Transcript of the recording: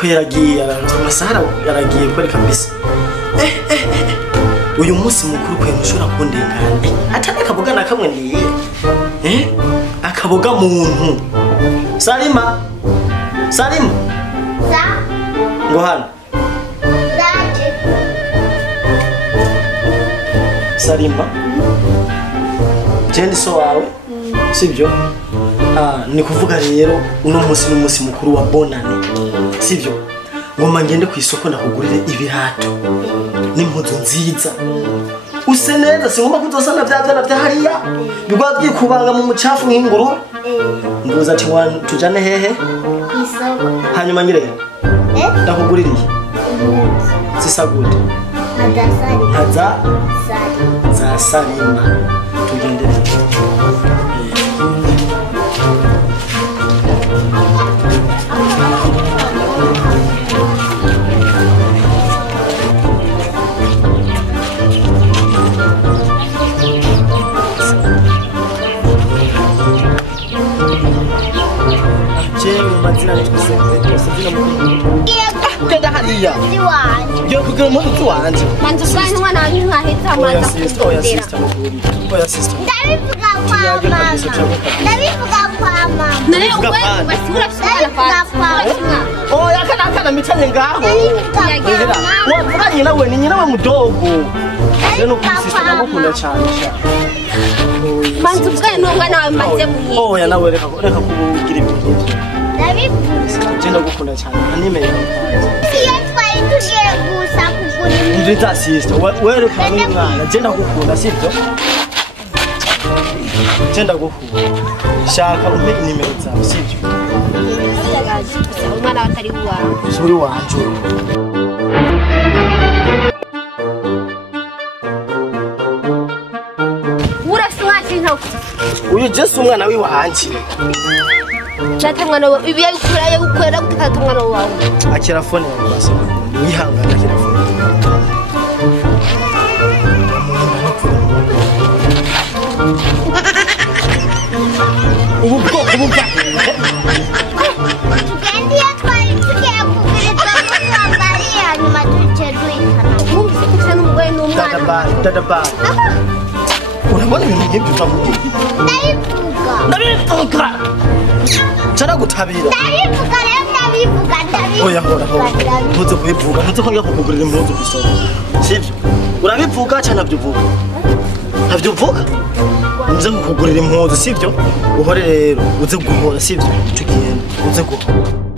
ko yaragiye amasaha yaragiye kweri kabisa. Uyu munsi mukuru kwe mushobora kundengana. Atari akaboga na kamwe ndiye. Akaboga muntu. Salima. Salima. Sa. Ngo hano. Daje. Salima. Jendi so wawe. Sibyo? Ni kuvuga rero uno munsi n'umunsi mukuru wa bonane. Sibyo? Ngoma ngende ku isoko ndakugurire ibirato. N'impuzu nziza. Use neza singomba kuzosana byavyana bya hariya. Bigwa byikubanga mu mucafu nk'inguru. Nduza ati tujane hehe? Isoko. Hanyuma nyire. Ndakuguririye. Sisagute. Haza za Salima. Tugendere. Ugenda hariya yo kugira umuntu wanje manzi bwanyu mwana wanyu nkahita mwana oya sister ndabivuga kwa mama nari wewe basura kwa oya kana mitanye ngaho wavuga nyina we ni nyina wa mudogo rero sister ndagukunda cyane manzi bwanyu mwana wawe maze muhiye oya nawe reka kubugira ibintu ndabivuga ndagukunda cyane animeye tugiye gusa kugura Ndita sister, wewe kama mwana, jenda gukunda sibyo? Jenda gukunda. Shaka umpe nimero zawe sibyo? umwana watari wawe. Suri wanje. Uraswaje ntawo. Uyu Jesu umwana wi wanje. Chata mwana wawe ibiye gukwera gutata mwana wawe. Akira phone yawe basi. Wihangana akira phone. Ubu bwoko bumva. Tugendiye twari tugiye kugura Maria nyuma tuceduikana. Mumse kuchana mugwe n'umwana. Dada ba. Urabona ibintu nk'ibyo utavuga. Ndabivuga. Cara gutabira. Ndabivuga rero ndabivuga. Oya hora. Ntuze kubivuga, ntuze kongera kukugurira impuzu kwisoko. Sivyo? Urabivuga cyane nabyivuga. Nabyivuga? Nze kukugurira impuzu sivyo? Uhore rero, uze guhora sivyo? Tugenda, uze guhora.